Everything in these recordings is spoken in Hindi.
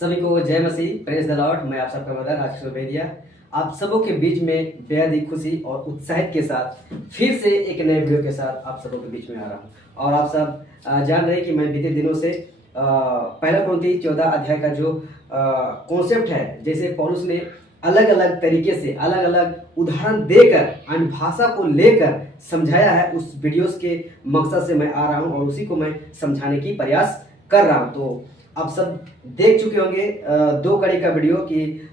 सभी को जय मसीह, प्रेज द लॉर्ड। मैं आप सबका मदर राजकिशोर बेदिया आप सबों के बीच में बेहद ही खुशी और उत्साहित के साथ फिर से एक नए वीडियो के साथ आप सबों के बीच में आ रहा हूँ। और आप सब जान रहे हैं कि मैं बीते दिनों से पहला कुरिन्थी 14 अध्याय का जो कॉन्सेप्ट है, जैसे पौलुस ने अलग अलग तरीके से अलग अलग उदाहरण देकर अन्य भाषा को लेकर समझाया है, उस वीडियोस के मकसद से मैं आ रहा हूं और उसी को मैं समझाने की प्रयास कर रहा हूं। तो आप सब देख चुके होंगे 2 कड़ी का वीडियो कि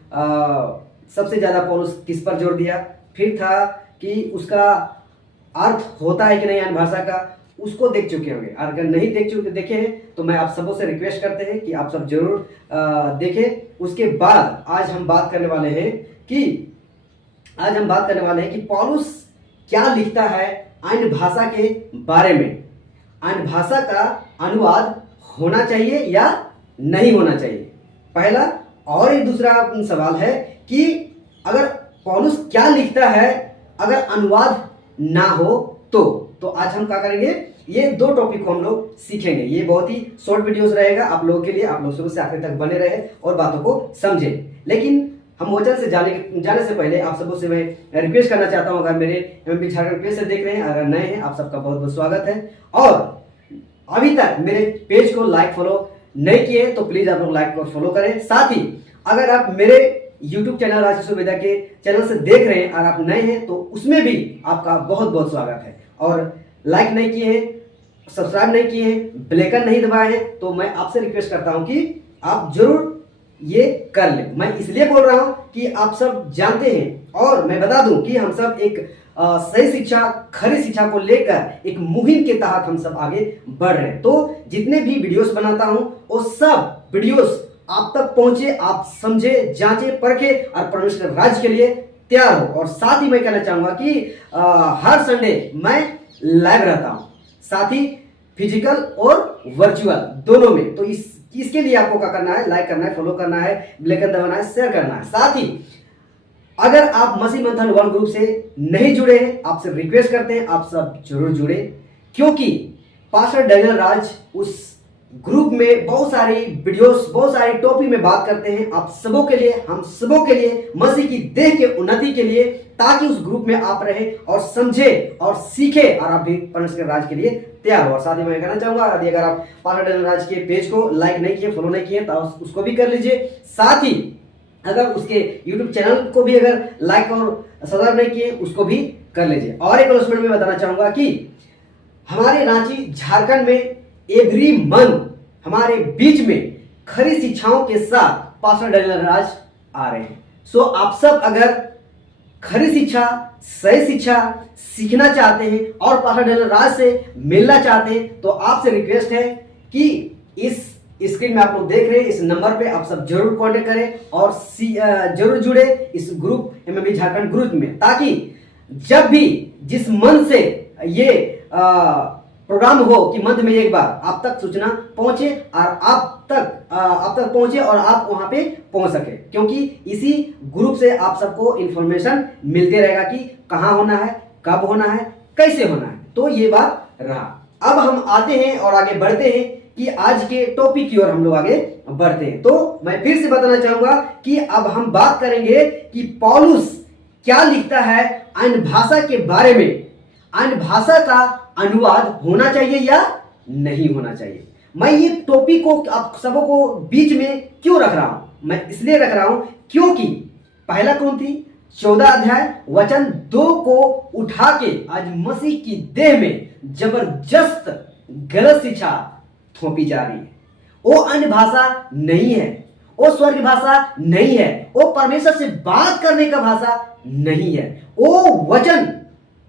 सबसे ज़्यादा पौलुस किस पर जोर दिया, फिर था कि उसका अर्थ होता है कि नहीं अन्य भाषा का, उसको देख चुके होंगे। अगर नहीं देखे हैं तो मैं आप सबों से रिक्वेस्ट करते हैं कि आप सब जरूर देखें। उसके बाद आज हम बात करने वाले हैं कि पौलुस क्या लिखता है अन्य भाषा के बारे में। अन्य भाषा का अनुवाद होना चाहिए या नहीं होना चाहिए, पहला। और एक दूसरा सवाल है कि अगर पौलुस क्या लिखता है अगर अनुवाद ना हो तो आज हम क्या करेंगे, ये 2 टॉपिक को हम लोग सीखेंगे। ये बहुत ही शॉर्ट वीडियोस रहेगा आप लोगों के लिए, आप लोग शुरू से आखिर तक बने रहे और बातों को समझें। लेकिन हम वचन से जाने से पहले आप सबों से मैं रिक्वेस्ट करना चाहता हूं, अगर मेरे एमपी झारखंड पेज से देख रहे हैं, अगर नए हैं आप सबका बहुत बहुत स्वागत है। और अभी तक मेरे पेज को लाइक फॉलो नहीं किए तो प्लीज आप लोग लाइक और फॉलो करें। साथ ही अगर आप मेरे YouTube चैनल राजकिशोर बेदिया के चैनल से देख रहे हैं और आप नए हैं तो उसमें भी आपका बहुत बहुत स्वागत है। और लाइक नहीं किए हैं, सब्सक्राइब नहीं किए हैं, बेल आइकन नहीं दबाए हैं तो मैं आपसे रिक्वेस्ट करता हूं कि आप जरूर ये कर लें। मैं इसलिए बोल रहा हूं कि आप सब जानते हैं और मैं बता दूं कि हम सब एक सही शिक्षा, खरी शिक्षा को लेकर एक मुहिम के तहत हम सब आगे बढ़ रहे हैं। तो जितने भी वीडियोस बनाता हूं वो सब वीडियोस आप तक पहुंचे, आप समझे, जांचे, परखे और परमेश्वर राज्य के लिए तैयार हो। और साथ ही मैं कहना चाहूंगा कि हर संडे मैं लाइव रहता हूं, साथ ही फिजिकल और वर्चुअल दोनों में। तो इसके लिए आपको क्या करना है, लाइक करना है, फॉलो करना है, बेल आइकन दबाना है, शेयर करना है। साथ ही अगर आप मसीह मंथन वन ग्रुप से नहीं जुड़े हैं, आपसे रिक्वेस्ट करते हैं आप सब जरूर जुड़े, क्योंकि पास्टर डैनियल राज उस ग्रुप में बहुत सारी वीडियोस, बहुत सारे टॉपिक में बात करते हैं आप सबों के लिए, हम सबों के लिए, मसीह की देह के उन्नति के लिए, ताकि उस ग्रुप में आप रहे और समझे और सीखे और आप भी परमेश्वर राज के लिए तैयार हो। और साथ ही मैं कहना चाहूंगा अगर आप पास्टर डैनियल राज के पेज को लाइक नहीं किए, फॉलो नहीं किए तो उसको भी कर लीजिए। साथ ही अगर उसके YouTube चैनल को भी अगर लाइक और सब्सक्राइब नहीं किए उसको भी कर लीजिए। और एक अनाउंसमेंट में बताना चाहूंगा कि हमारे रांची झारखंड में एवरी मंथ हमारे बीच में खरी शिक्षाओं के साथ पास्टर डैनियल राज आ रहे हैं। सो आप सब अगर खरी शिक्षा, सही शिक्षा सीखना चाहते हैं और पास्टर डैनियल राज से मिलना चाहते हैं तो आपसे रिक्वेस्ट है कि इस स्क्रीन में आप लोग देख रहे हैं इस नंबर पे आप सब जरूर कांटेक्ट करें और जरूर जुड़े इस ग्रुप एमएमबी झारखंड ग्रुप में, ताकि जब भी जिस मन से ये प्रोग्राम हो कि मंथ में एक बार आप तक सूचना पहुंचे और आप तक पहुंचे और आप वहां पे पहुंच सके, क्योंकि इसी ग्रुप से आप सबको इंफॉर्मेशन मिलते रहेगा कि कहां होना है, कब होना है, कैसे होना है। तो ये बात रहा। अब हम आते हैं और आगे बढ़ते हैं कि आज के टॉपिक की ओर हम लोग आगे बढ़ते हैं। तो मैं फिर से बताना चाहूंगा कि अब हम बात करेंगे कि पौलुस क्या लिखता है अन्य भाषा के बारे में। अन्य भाषा का अनुवाद होना चाहिए या नहीं होना चाहिए। मैं ये टॉपिक को आप सबों को बीच में क्यों रख रहा हूं, मैं इसलिए रख रहा हूं क्योंकि पहला कुरिन्थी 14 अध्याय वचन 2 को उठा के आज मसीह की देह में जबरदस्त गलत शिक्षा थोपी जा रही है। वो अन्य भाषा नहीं है, वो स्वर्ग भाषा नहीं है, वो परमेश्वर से बात करने का भाषा नहीं है। वो वचन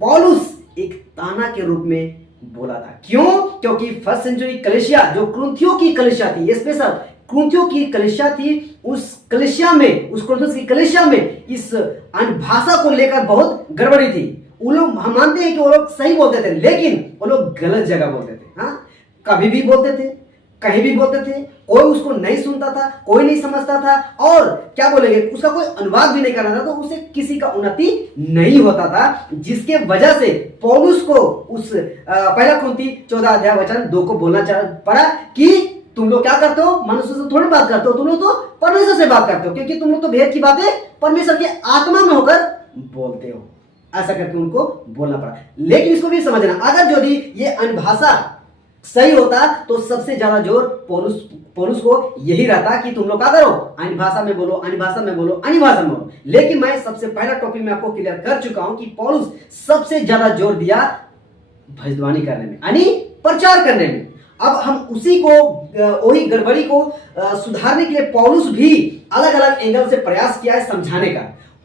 पौलुस एक ताना के रूप में बोला था। क्यों? क्योंकि फर्स्ट सेंचुरी कलीसिया जो कुरिन्थियों की कलीसिया थी, स्पेशल कुरिन्थियों की कलीसिया थी, उस कलीसिया में, उस कुरिन्थियों की कलीसिया में इस अन्य भाषा को लेकर बहुत गड़बड़ी थी। वो लोग, हम मानते हैं कि वो लोग सही बोलते थे, लेकिन वो लोग गलत जगह बोलते थे। हाँ, कभी भी बोलते थे, कहीं भी बोलते थे, कोई उसको नहीं सुनता था, कोई नहीं समझता था, और क्या बोलेंगे, उसका कोई अनुवाद भी नहीं करना था, तो उसे किसी का उन्नति नहीं होता था, जिसके वजह से पौलुस को उस पहला कुरिन्थी 14 अध्याय वचन 2 को बोलना पड़ा कि तुम लोग क्या करते हो, मनुष्य से थोड़ी बात करते हो, तुम लोग तो परमेश्वर से बात करते हो, क्योंकि तुम लोग तो भेद की बातें परमेश्वर के आत्मा में होकर बोलते हो। ऐसा करके उनको बोलना पड़ा। लेकिन इसको भी समझना, अगर यदि ये अन्य भाषा सही होता तो सबसे ज्यादा जोर पौलुस को यही रहता कि तुम लोग क्या करो, अन्य भाषा में बोलो, अन्य भाषा में बोलो, अन्य भाषा में बोलो। लेकिन मैं सबसे पहला टॉपिक में आपको क्लियर कर चुका हूं कि पौलुस सबसे ज्यादा जोर दिया भविष्यवाणी करने में, यानी प्रचार करने में। अब हम उसी को, वही गड़बड़ी को सुधारने के लिए पौलुस भी अलग अलग एंगल से प्रयास किया है समझाने का।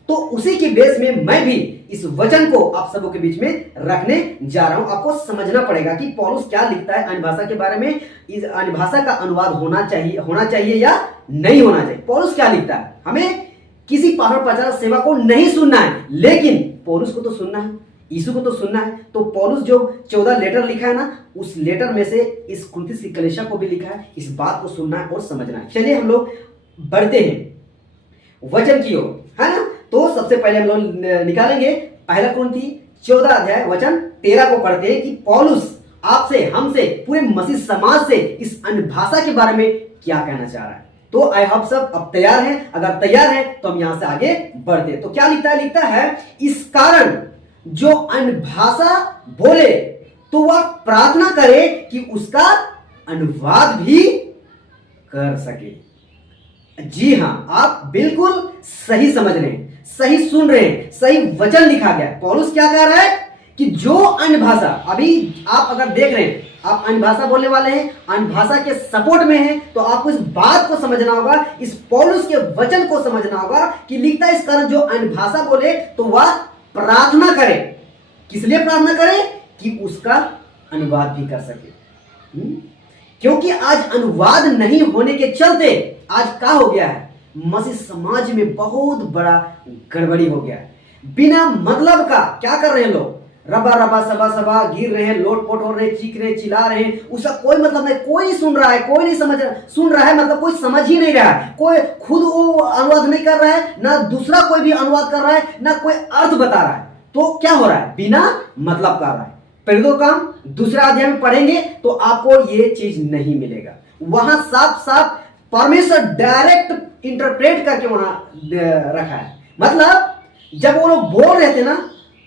तो उसी के बेस में मैं भी इस वचन को आप सबों के बीच में रखने जा रहा हूं। आपको समझना पड़ेगा कि पौलुस क्या लिखता है अन्य भाषा के बारे में, इस अन्य भाषा का अनुवाद होना चाहिए या नहीं होना चाहिए। पौलुस क्या लिखता है, हमें किसी पहाड़ प्रचारक सेवा को नहीं सुनना है, लेकिन पौलुस को तो सुनना है, यीशु को तो सुनना है। तो पौलुस जो 14 लेटर लिखा है ना, उस लेटर में से इस कुरिन्थुस की कलीसिया को भी लिखा है। इस बात को सुनना है और समझना है। चलिए हम लोग बढ़ते हैं वचन की ओर, है ना। तो सबसे पहले हम लोग निकालेंगे पहला कुरिन्थी 14 अध्याय वचन 13 को पढ़ते हैं कि पौलुस आपसे, हमसे, पूरे मसीह समाज से इस अन्य भाषा के बारे में क्या कहना चाह रहा है। तो आई होप सब अब तैयार हैं। अगर तैयार हैं तो हम यहां से आगे बढ़ते हैं। तो क्या लिखता है इस कारण जो अन्य भाषा बोले तो वह प्रार्थना करे कि उसका अनुवाद भी कर सके। जी हां, आप बिल्कुल सही समझ रहे हैं, सही सुन रहे हैं, सही वचन लिखा गया। पौलुस क्या कह रहा है कि जो अन्य भाषा, अभी आप अगर देख रहे हैं, आप अन्य भाषा बोलने वाले हैं, अन्य भाषा के सपोर्ट में हैं, तो आपको इस बात को समझना होगा, इस पौलुस के वचन को समझना होगा कि लिखता है इस कारण जो अन्य भाषा बोले तो वह प्रार्थना करे। किस लिए प्रार्थना करे? कि उसका अनुवाद भी कर सके। क्योंकि आज अनुवाद नहीं होने के चलते आज क्या हो गया है, मसीह समाज में बहुत बड़ा गड़बड़ी हो गया है। बिना मतलब का क्या कर रहे हैं लोग, रबा रबा सबा सबा गिर रहे हैं, लोटपोट हो रहे हैं, चीख रहे हैं, चिल्ला रहे हैं, उसका कोई मतलब नहीं। कोई नहीं सुन रहा है, कोई नहीं समझ रहा, सुन रहा है मतलब कोई समझ ही नहीं रहा है, कोई खुद वो अनुवाद नहीं कर रहा है, ना दूसरा कोई भी अनुवाद कर रहा है, ना कोई अर्थ बता रहा है। तो क्या हो रहा है, बिना मतलब कर रहा है। पहले दो काम दूसरा अध्याय में पढ़ेंगे तो आपको ये चीज नहीं मिलेगा। वहां साफ साफ परमेश्वर डायरेक्ट इंटरप्रेट करके वहां रखा है। मतलब जब वो लोग बोल रहे थे ना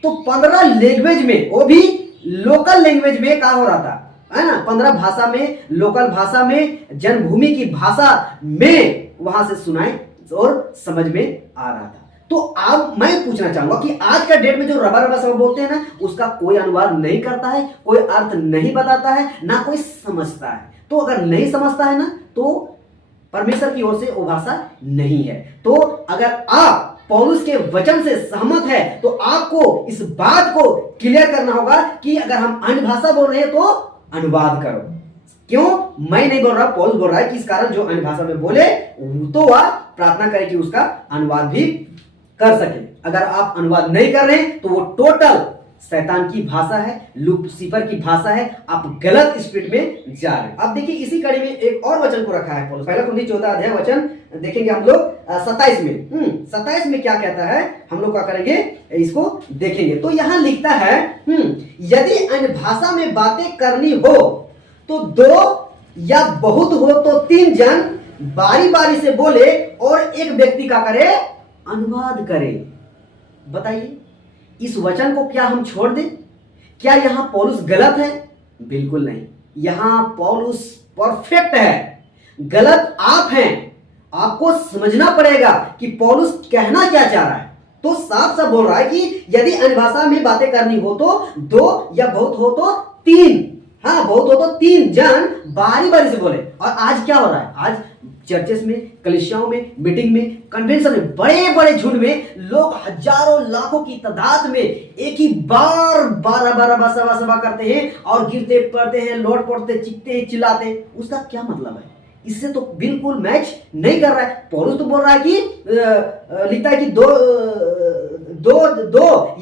तो 15 लैंग्वेज में, वो भी लोकल लैंग्वेज में क्या हो रहा था, है ना, 15 भाषा में, लोकल भाषा में, जन्मभूमि की भाषा में वहां से सुनाए और समझ में आ रहा था। तो अब मैं पूछना चाहूंगा कि आज का डेट में जो रबा रबा सब बोलते हैं ना, उसका कोई अनुवाद नहीं करता है, कोई अर्थ नहीं बताता है, ना कोई समझता है। तो अगर नहीं समझता है ना तो परमेश्वर की ओर से वो भाषा नहीं है। तो अगर आप पौलुस के वचन से सहमत है तो आपको इस बात को क्लियर करना होगा कि अगर हम अन्य भाषा बोल रहे हैं तो अनुवाद करो। क्यों? मैं नहीं बोल रहा, पौलुस बोल रहा है कि इस कारण जो अन्य भाषा में बोले तो वह प्रार्थना करे कि उसका अनुवाद भी कर सके। अगर आप अनुवाद नहीं कर रहे हैं तो वो टोटल शैतान की भाषा है, लूसीफर की भाषा है, आप गलत स्पिरिट में जा रहे हैं। अब देखिए इसी कड़ी में एक और वचन को रखा है पौलुस, पहला कुरिन्थी 14 अध्याय वचन देखेंगे हम लोग 27 में। 27 में क्या कहता है, हम लोग क्या करेंगे इसको देखेंगे। तो यहां लिखता है यदि अन्य भाषा में बातें करनी हो तो 2 या बहुत हो तो 3 जन बारी बारी से बोले और एक व्यक्ति का करे अनुवाद करे। बताइए इस वचन को क्या हम छोड़ दें? क्या यहां पौलुस गलत है? बिल्कुल नहीं, यहां पौलुस परफेक्ट है। गलत आप हैं। आपको समझना पड़ेगा कि पौलुस कहना क्या चाह रहा है। तो साफ साफ बोल रहा है कि यदि अन्य भाषा में बातें करनी हो तो 2 या बहुत हो तो 3, हाँ बहुत हो तो 3 जन बारी बारी से बोले। और आज क्या हो रहा है, आज चर्चेस में, कलीसियाओं में, मीटिंग में, कन्वेंशन में, बड़े बड़े झुंड में लोग हजारों लाखों की तादाद में एक ही बार 12 सभा करते हैं और गिरते पड़ते हैं, लोट पड़ते, चिखते हैं, चिल्लाते हैं। उसका क्या मतलब है? इससे तो बिल्कुल मैच नहीं कर रहा है। पौलुस तो बोल रहा है कि लिखता है कि दो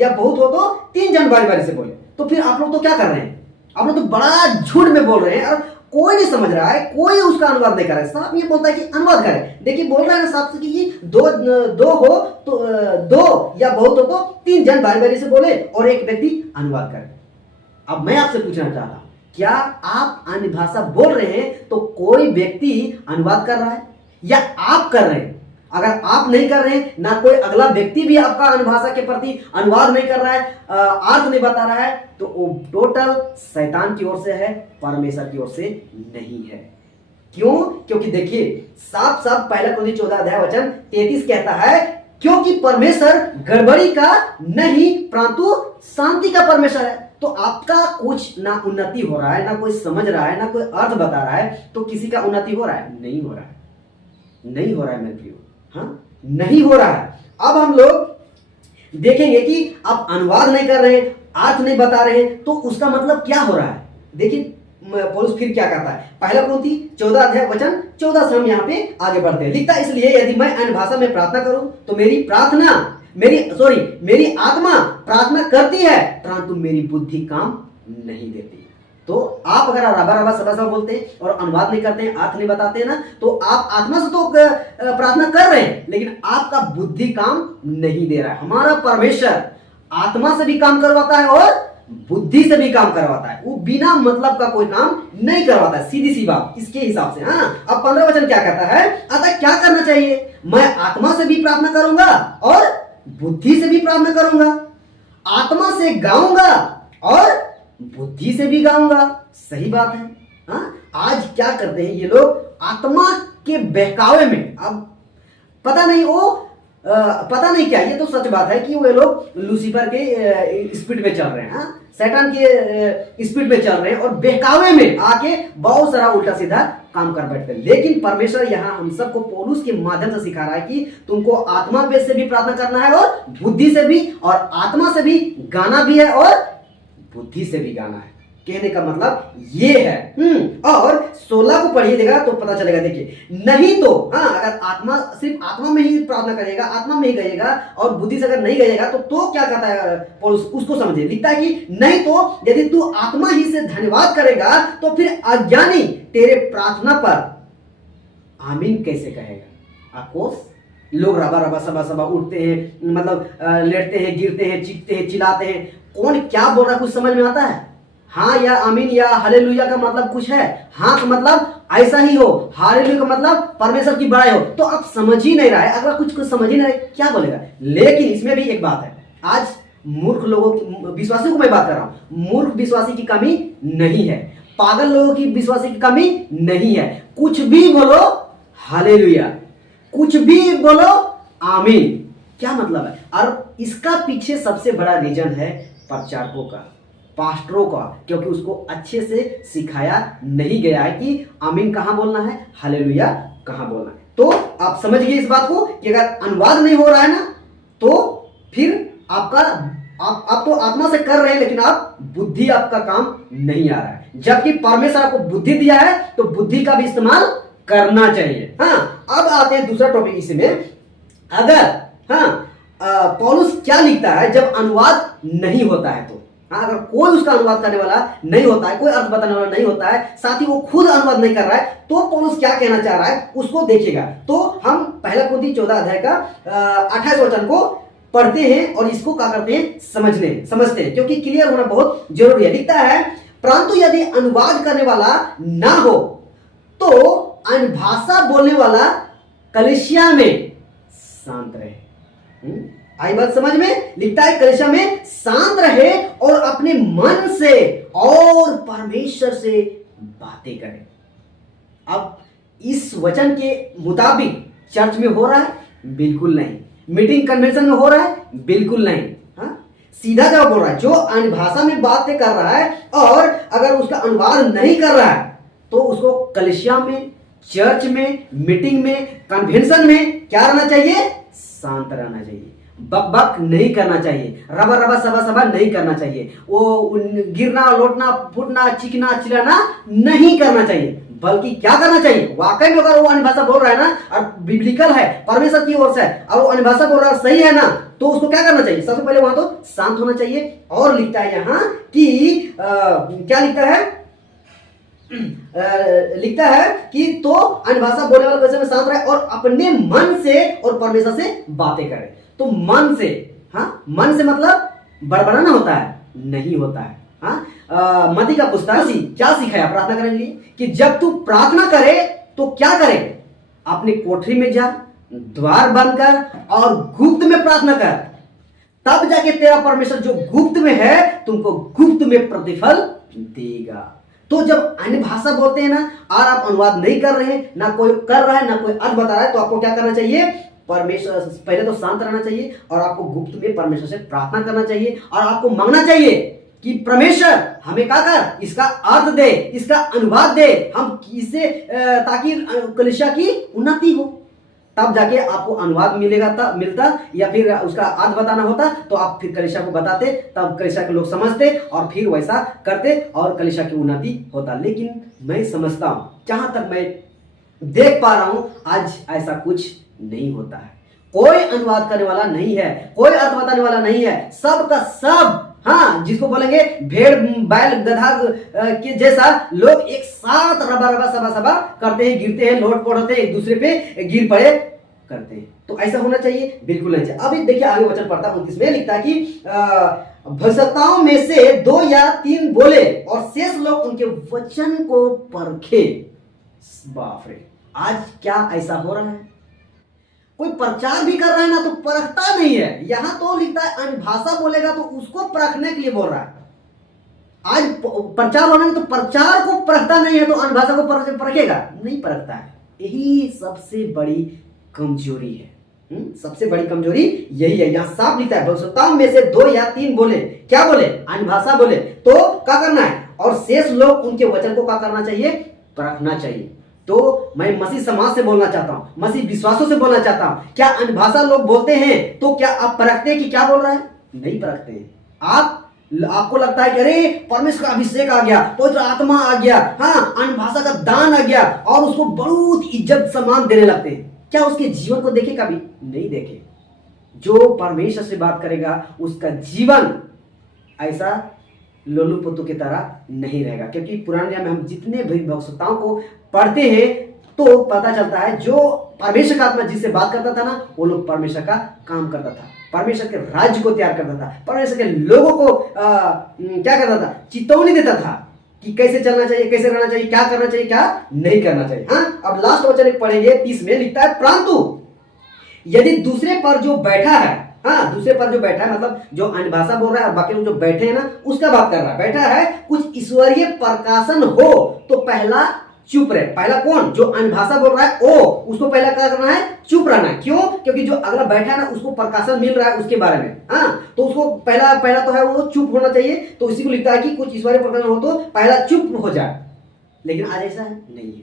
या बहुत हो तो 3 जन बारी बारी से बोले। तो फिर आप लोग तो क्या कर रहे हैं? आप लोग तो बड़ा झुंड में बोल रहे हैं और कोई नहीं समझ रहा है, कोई उसका अनुवाद नहीं कर रहा है। साफ ये बोलता है कि अनुवाद करें। देखिए बोल रहा है ना साफ से कि 2 हो तो 2 या बहुत हो तो 3 जन बारी बारी से बोले और एक व्यक्ति अनुवाद करे। अब मैं आपसे पूछना चाहता हूं क्या आप अन्य भाषा बोल रहे हैं तो कोई व्यक्ति अनुवाद कर रहा है या आप कर रहे हैं? अगर आप नहीं कर रहे हैं, ना कोई अगला व्यक्ति भी आपका अन्य भाषा के प्रति अनुवाद नहीं कर रहा है, अर्थ नहीं बता रहा है, तो वो टोटल शैतान की ओर से है, परमेश्वर की ओर से नहीं है। क्यों? क्योंकि देखिए साफ साफ पहला कुरिन्थियों 14 अध्याय वचन 33 कहता है, क्योंकि परमेश्वर गड़बड़ी का नहीं परंतु शांति का परमेश्वर है। तो आपका कुछ ना उन्नति हो रहा है, ना कोई समझ रहा है, ना कोई अर्थ बता रहा है, तो किसी का उन्नति हो रहा है? नहीं हो रहा है, नहीं हो रहा है मेरे प्रियो, हाँ नहीं हो रहा है। अब हम लोग देखेंगे कि आप अनुवाद नहीं कर रहे, अर्थ नहीं बता रहे, तो उसका मतलब क्या हो रहा है। देखिए पौलुस फिर क्या कहता है, पहला कुरिन्थियों 14 अध्याय वचन 14 से हम यहाँ पे आगे बढ़ते हैं। लिखता है, इसलिए यदि मैं अन्य भाषा में प्रार्थना करूं तो मेरी आत्मा प्रार्थना करती है परंतु मेरी बुद्धि काम नहीं देती। तो आप अगर रबा रबा सबा सबा बोलते हैं और अनुवाद नहीं करते हैं, अर्थ नहीं बताते हैं ना, तो आप आत्मा से तो प्रार्थना कर रहे हैं लेकिन आपका बुद्धि काम नहीं दे रहा है। हमारा परमेश्वर आत्मा से भी काम करवाता है और बुद्धि से भी काम करवाता है, वो बिना मतलब का कोई काम नहीं करवाता है, सीधी सी बात इसके हिसाब से। हाँ, अब 15 वचन क्या कहता है, अतः क्या करना चाहिए, मैं आत्मा से भी प्रार्थना करूंगा और बुद्धि से भी प्रार्थना करूंगा, आत्मा से गाऊंगा और बुद्धि से भी गाऊंगा। सही बात है। हाँ, आज क्या करते हैं ये लोग, आत्मा के बहकावे में, अब पता नहीं वो पता नहीं क्या, ये तो सच बात है कि वो लोग लूसीफर के स्पीड में चल रहे हैं, शैतान के स्पीड में चल रहे हैं और बहकावे में आके बहुत सारा उल्टा सीधा काम कर बैठते हैं। लेकिन परमेश्वर यहाँ हम सबको पौलुस के माध्यम से सिखा रहा है कि तुमको आत्मा से भी प्रार्थना करना है और बुद्धि से भी, और आत्मा से भी गाना भी है और बुद्धि से भी गाना है। कहने का मतलब ये है। और 16 को पढ़िए देगा तो पता चलेगा। देखिए, नहीं तो अगर आत्मा सिर्फ आत्मा में ही प्रार्थना करेगा, आत्मा में ही गएगा और बुद्धि से अगर नहीं गएगा तो क्या कहता है पौलुस, उसको समझिए। लिखता है कि नहीं तो यदि तू आत्मा ही से धन्यवाद करेगा तो फिर अज्ञानी तेरे प्रार्थना पर आमीन कैसे कहेगा। अफकोर्स लोग रबा रबा सबा सबा उठते हैं, मतलब लेटते हैं, गिरते हैं, चीखते हैं, चिल्लाते हैं, कौन क्या बोल रहा है कुछ समझ में आता है? हाँ या आमीन या हालेलुया का मतलब कुछ है? हाँ का मतलब ऐसा ही हो, हालेलुया का मतलब परमेश्वर की बड़ाई हो। तो आप समझ ही नहीं रहा है, अगर कुछ समझ ही नहीं रहा है क्या बोलेगा। लेकिन इसमें भी एक बात है, आज मूर्ख लोगों की, विश्वासियों को मैं बात कर रहा हूं, मूर्ख विश्वासी की कमी नहीं है, पागल लोगों की विश्वासी की कमी नहीं है। कुछ भी बोलो हालेलुया, कुछ भी बोलो आमीन, क्या मतलब है? और इसका पीछे सबसे बड़ा रीजन है प्रचारकों का, पास्टरों का, क्योंकि उसको अच्छे से सिखाया नहीं गया है कि आमीन कहां बोलना है, हालेलुया कहां बोलना है। तो आप समझ गए इस बात को कि अगर अनुवाद नहीं हो रहा है ना, तो फिर आपका आप तो आत्मा से कर रहे हैं लेकिन आप बुद्धि आपका काम नहीं आ रहा है। जबकि परमेश्वर आपको बुद्धि दिया है तो बुद्धि का भी इस्तेमाल करना चाहिए। हाँ, अब आते हैं दूसरा टॉपिक इसमें। अगर पौलुस क्या लिखता है जब अनुवाद नहीं होता है, तो अगर कोई उसका अनुवाद करने वाला नहीं होता है, कोई अर्थ बताने वाला नहीं होता है, साथ ही वो खुद अनुवाद नहीं कर रहा है, तो पौलुस क्या कहना चाह रहा है उसको देखिएगा। तो हम पहला कुरिन्थियों 14 अध्याय का 28 वचन को पढ़ते हैं और इसको क्या करते हैं, समझते हैं, क्योंकि क्लियर होना बहुत जरूरी है। लिखता है, परंतु यदि अनुवाद करने वाला ना हो तो अन्य भाषा बोलने वाला कलीसिया में शांत रहे। आई बात समझ में? लिखता है कलीसिया में शांत रहे और अपने मन से और परमेश्वर से बातें करे। अब इस वचन के मुताबिक चर्च में हो रहा है? बिल्कुल नहीं। मीटिंग कन्वेंशन में हो रहा है? बिल्कुल नहीं। सीधा जवाब बोल रहा है, जो अन्य भाषा में बातें कर रहा है और अगर उसका अनुवाद नहीं कर रहा है तो उसको कलीसिया में, चर्च में, मीटिंग में, कन्वेंशन में क्या रहना चाहिए? शांत रहना चाहिए। बक बक नहीं करना चाहिए, रबा रबा सबा सबा नहीं करना चाहिए, वो गिरना, लौटना, फूटना, चीखना, चिल्लाना नहीं करना चाहिए। बल्कि क्या करना चाहिए? वाकई में अगर वो अन्य भाषा बोल रहा है ना और बिब्लिकल है, परमेश्वर की ओर से है, और वो अन्य भाषा बोल रहा है, सही है ना, तो उसको क्या करना चाहिए? सबसे पहले वहां तो शांत होना चाहिए। और लिखता है यहाँ कि क्या लिखता है? लिखता है कि तो अन्य भाषा बोलने वाला कैसे में शांत रहे और अपने मन से और परमेश्वर से बातें करे। तो मन से, मन से मतलब बड़बड़ाना होता है? नहीं होता है। मती का पुस्तक क्या सिखाया प्रार्थना करने के लिए कि जब तू प्रार्थना करे तो क्या करे, अपनी कोठरी में जा, द्वार बंद कर और गुप्त में प्रार्थना कर, तब जाके तेरा परमेश्वर जो गुप्त में है तुमको गुप्त में प्रतिफल देगा। तो जब अन्य भाषा बोलते हैं ना और आप अनुवाद नहीं कर रहे हैं, ना कोई कर रहा है ना कोई अर्थ बता रहा है, तो आपको क्या करना चाहिए, परमेश्वर पहले तो शांत रहना चाहिए और आपको गुप्त में परमेश्वर से प्रार्थना करना चाहिए और आपको मांगना चाहिए कि परमेश्वर हमें क्या कर, इसका अर्थ दे, इसका अनुवाद दे, हम किसे ताकि कलीसिया की उन्नति हो। तब जाके आपको अनुवाद मिलेगा, तब मिलता, या फिर उसका अर्थ बताना होता तो आप फिर कलीसिया को बताते, तब कलीसिया के लोग समझते और फिर वैसा करते और कलीसिया की उन्नति होता। लेकिन मैं समझता हूं, जहां तक मैं देख पा रहा हूं, आज ऐसा कुछ नहीं होता है। कोई अनुवाद करने वाला नहीं है, कोई अर्थ बताने वाला नहीं है, सब का सब, हाँ, जिसको बोलेंगे भेड़ बैल गधा के जैसा लोग एक साथ रबा रबा सबा सबा करते हैं, गिरते हैं, लोट पोट होते हैं, एक दूसरे पे गिर पड़े करते हैं। तो ऐसा होना चाहिए? बिल्कुल नहीं चाहिए। अभी देखिए आगे वचन पढ़ता हूं, इसमें लिखता है कि भविष्यताओं में से 2 या 3 बोले और शेष लोग उनके वचन को परखे। बाप रे, आज क्या ऐसा हो रहा है? कोई प्रचार भी कर रहा है ना तो परखता नहीं है। यहां तो लिखता है अन्य भाषा बोलेगा तो उसको परखने के लिए बोल रहा है। आज प्रचार होना है तो प्रचार को परखता नहीं है, तो अन्य भाषा को परखेगा नहीं, परखता है। यही सबसे बड़ी कमजोरी है। सबसे बड़ी कमजोरी यही है। यहां साफ लिखता है भविष्यताओं में से 2 या 3 बोले, क्या बोले, अन्य भाषा बोले, तो क्या करना है, और शेष लोग उनके वचन को क्या करना चाहिए, परखना चाहिए। तो मैं मसीह समाज से बोलना चाहता हूं, मसीह विश्वासों से बोलना चाहता हूं, क्या अन्य भाषा लोग बोलते हैं तो क्या आप परखते हैं कि क्या बोल रहा है? नहीं परखते हैं। आपको लगता है कि अरे परमेश्वर का अभिषेक आ गया, पवित्र आत्मा आ गया, हाँ, अन्य भाषा का दान आ गया, और उसको बहुत इज्जत सम्मान देने लगते हैं। क्या उसके जीवन को देखे? कभी नहीं देखे। जो परमेश्वर से बात करेगा उसका जीवन ऐसा लोलू पोतू की तरह नहीं रहेगा, क्योंकि पुराने नियम में हम जितने भी भविष्यताओं को पढ़ते हैं तो पता चलता है जो परमेश्वर का आत्मा जिससे बात करता था ना, वो लोग परमेश्वर का काम करता था, परमेश्वर के राज्य को तैयार करता था, परमेश्वर के लोगों को क्या करता था, चेतावनी देता था कि कैसे चलना चाहिए, कैसे रहना चाहिए, क्या करना चाहिए, क्या नहीं करना चाहिए। हाँ, अब लास्ट वचन पढ़ेंगे 30 में लिखता है, परंतु यदि दूसरे पर जो बैठा है, हाँ, दूसरे पर जो बैठा है मतलब जो अन्य भाषा बोल रहा है और बाकी लोग जो बैठे हैं ना उसका बात कर रहा है, बैठा है, कुछ ईश्वरीय प्रकाशन हो तो पहला चुप रहे। पहला कौन? जो अन्य भाषा बोल रहा है ओ, उसको पहला क्या करना है, चुप रहना है। क्यों? क्योंकि जो अगला बैठा है ना उसको प्रकाशन मिल रहा है उसके बारे में, हाँ, तो उसको पहला तो है वो चुप होना चाहिए। तो इसी को लिखता है कि कुछ ईश्वरीय प्रकाशन हो तो पहला चुप हो जाए। लेकिन आज ऐसा नहीं है,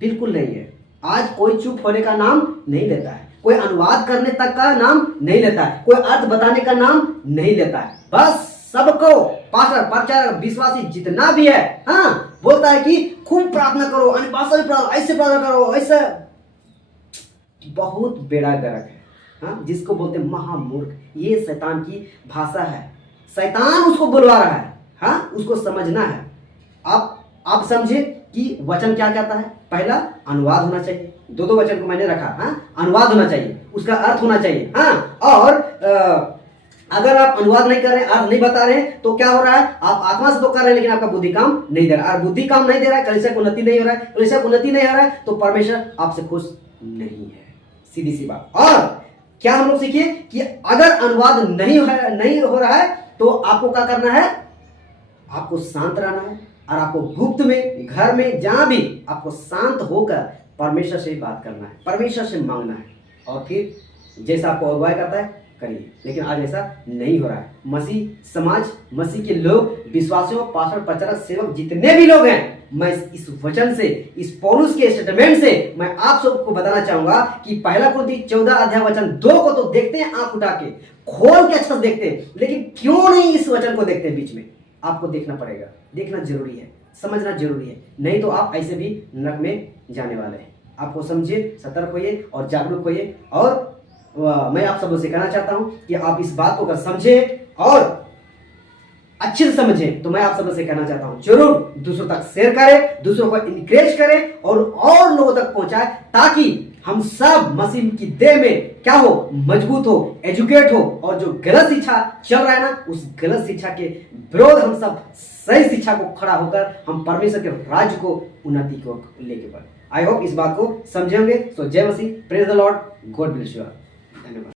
बिल्कुल नहीं है। आज कोई चुप होने का नाम नहीं लेता है, कोई अनुवाद करने तक का नाम नहीं लेता है, कोई अर्थ बताने का नाम नहीं लेता है। बस सबको पास्टर, प्रचारक, विश्वासी जितना भी है, हाँ, बोलता है कि खूब प्रार्थना करो, अन्य भाषा में ऐसे प्रार्थना करो, ऐसे। बहुत बेड़ा गर्क है, हाँ, जिसको बोलते हैं महामूर्ख। ये शैतान की भाषा है, शैतान उसको बुलवा रहा है, हाँ, उसको समझना है। आप समझे कि वचन क्या कहता है। पहला अनुवाद होना चाहिए, 2 वचन को मैंने रखा, हाँ, अनुवाद होना चाहिए, उसका अर्थ होना चाहिए, हाँ। और अगर आप अनुवाद नहीं कर रहे हैं, अर्थ नहीं बता रहे हैं, तो क्या हो रहा है, आप आत्मा से तो कर रहे हैं लेकिन आपका बुद्धि काम नहीं दे रहा है। और बुद्धि काम नहीं दे रहा है, कलीसिया को उन्नति नहीं हो रहा है, कलीसिया को उन्नति नहीं हो रहा है, तो परमेश्वर आपसे खुश नहीं है, सीधी सी बात। और क्या हम लोग सीखिए कि अगर अनुवाद नहीं हो रहा है तो आपको क्या करना है, आपको शांत रहना है और आपको गुप्त में, घर में, जहां भी आपको शांत होकर परमेश्वर से बात करना है, परमेश्वर से मांगना है, और फिर जैसा आपको अगुवाई करता है करिए। लेकिन आज ऐसा नहीं हो रहा है। मसीह समाज, मसीह के लोग, विश्वासियों, पास्टर, प्रचारक, सेवक, जितने भी लोग हैं, मैं इस वचन से, इस पौलुस के स्टेटमेंट से मैं आप सबको बताना चाहूंगा कि पहला कुरिन्थी 14 अध्याय वचन 2 को तो देखते हैं, आंख उठा के खोल के अच्छा देखते हैं, लेकिन क्यों नहीं इस वचन को देखते हैं बीच में? आपको देखना पड़ेगा, देखना जरूरी है, समझना जरूरी है, नहीं तो आप ऐसे भी नरक में जाने वाले हैं। आपको समझिए, सतर्क होइए और जागरूक होइए। और मैं आप सबसे कहना चाहता हूं कि आप इस बात को अगर समझे और अच्छे से समझें, तो मैं आप सबसे कहना चाहता हूं जरूर दूसरों तक शेयर करें, दूसरों को इनकरेज करें और लोगों तक पहुंचाएं, ताकि हम सब मसीह की देह में क्या हो, मजबूत हो, एजुकेट हो, और जो गलत शिक्षा चल रहा है ना, उस गलत शिक्षा के विरोध हम सब सही शिक्षा को खड़ा होकर हम परमेश्वर के राज्य को उन्नति को लेके बढ़े। आई होप इस बात को समझे होंगे। सो जय मसीह, praise the Lord, God bless you. धन्यवाद।